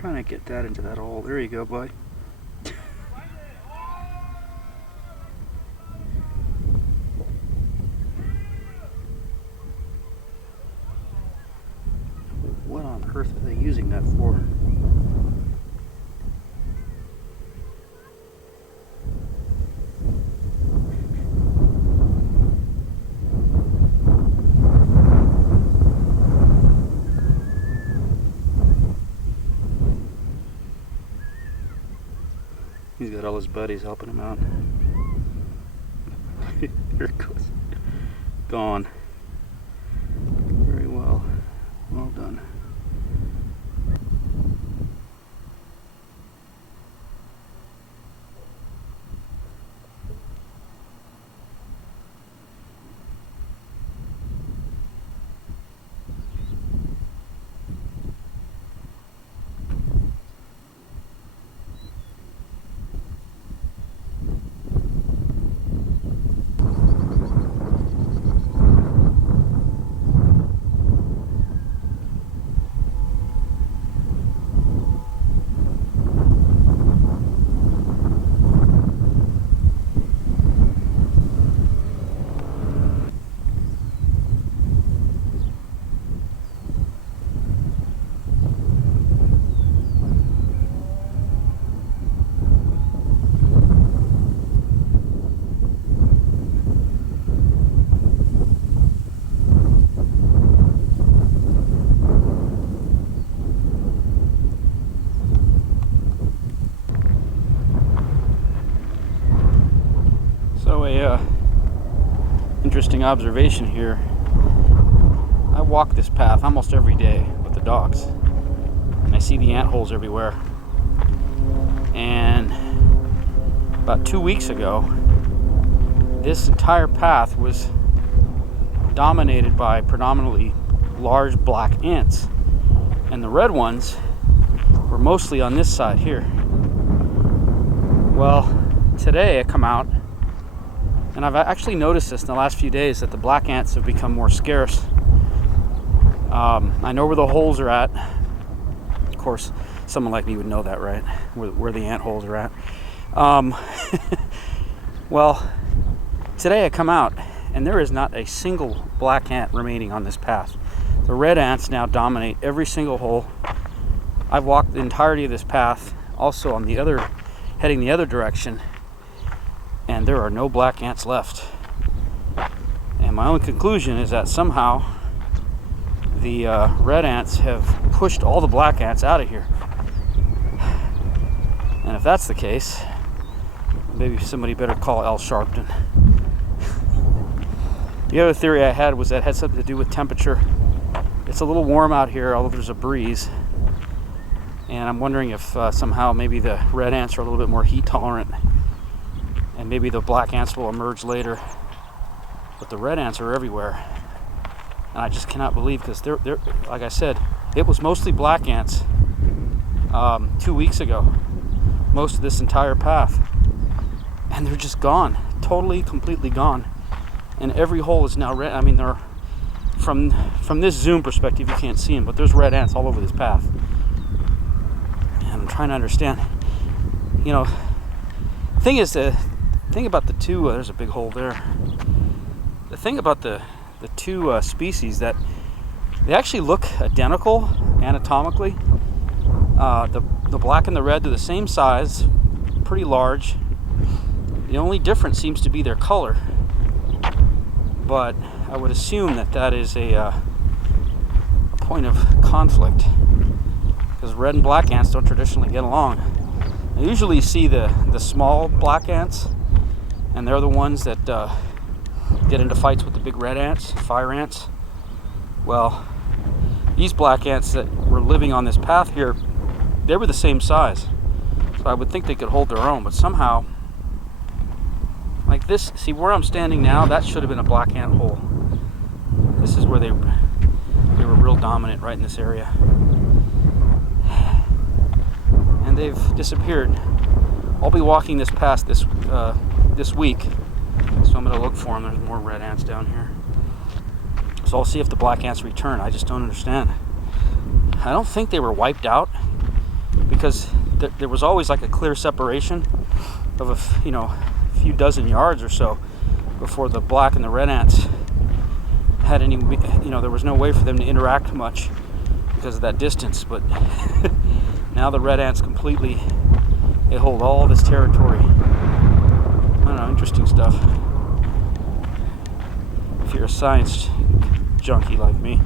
trying to get that into that hole. There you go, bud. What on earth are they using that for? He's got all his buddies helping him out. There it goes. Gone. Very well. Well done. So interesting observation here. I walk this path almost every day with the dogs, and I see the ant holes everywhere. And about 2 weeks ago, this entire path was dominated by predominantly large black ants, and the red ones were mostly on this side here. Well, today I come out, and I've actually noticed this in the last few days, that the black ants have become more scarce. I know where the holes are at. Of course, someone like me would know that, right? Where the ant holes are at. Well, today I come out, and there is not a single black ant remaining on this path. The red ants now dominate every single hole. I've walked the entirety of this path, also on the other, heading the other direction, and there are no black ants left. And my only conclusion is that somehow the red ants have pushed all the black ants out of here. And if that's the case, maybe somebody better call Al Sharpton. The other theory I had was that it had something to do with temperature. It's a little warm out here, although there's a breeze. And I'm wondering if somehow maybe the red ants are a little bit more heat tolerant, and maybe the black ants will emerge later. But the red ants are everywhere, and I just cannot believe, because they're like I said, it was mostly black ants 2 weeks ago, most of this entire path, and they're just gone, totally, completely gone. And every hole is now red. I mean, they're from this zoom perspective, you can't see them, but there's red ants all over this path. And I'm trying to understand, you know, thing is, the thing about the two, there's a big hole there. The thing about the two species, that they actually look identical anatomically. The black and the red are the same size, pretty large. The only difference seems to be their color. But I would assume that that is a point of conflict, because red and black ants don't traditionally get along. I usually see the small black ants, and they're the ones that get into fights with the big red ants, fire ants. Well, these black ants that were living on this path here, they were the same size. So I would think they could hold their own, but somehow, like this, see where I'm standing now, that should have been a black ant hole. This is where they were real dominant, right in this area. And they've disappeared. I'll be walking this path this week, so I'm going to look for them. There's more red ants down here. So I'll see if the black ants return. I just don't understand. I don't think they were wiped out. because there was always like a clear separation of a few dozen yards or so before the black and the red ants had any, there was no way for them to interact much because of that distance. But now the red ants they hold all this territory. I don't know, interesting stuff if you're a science junkie like me.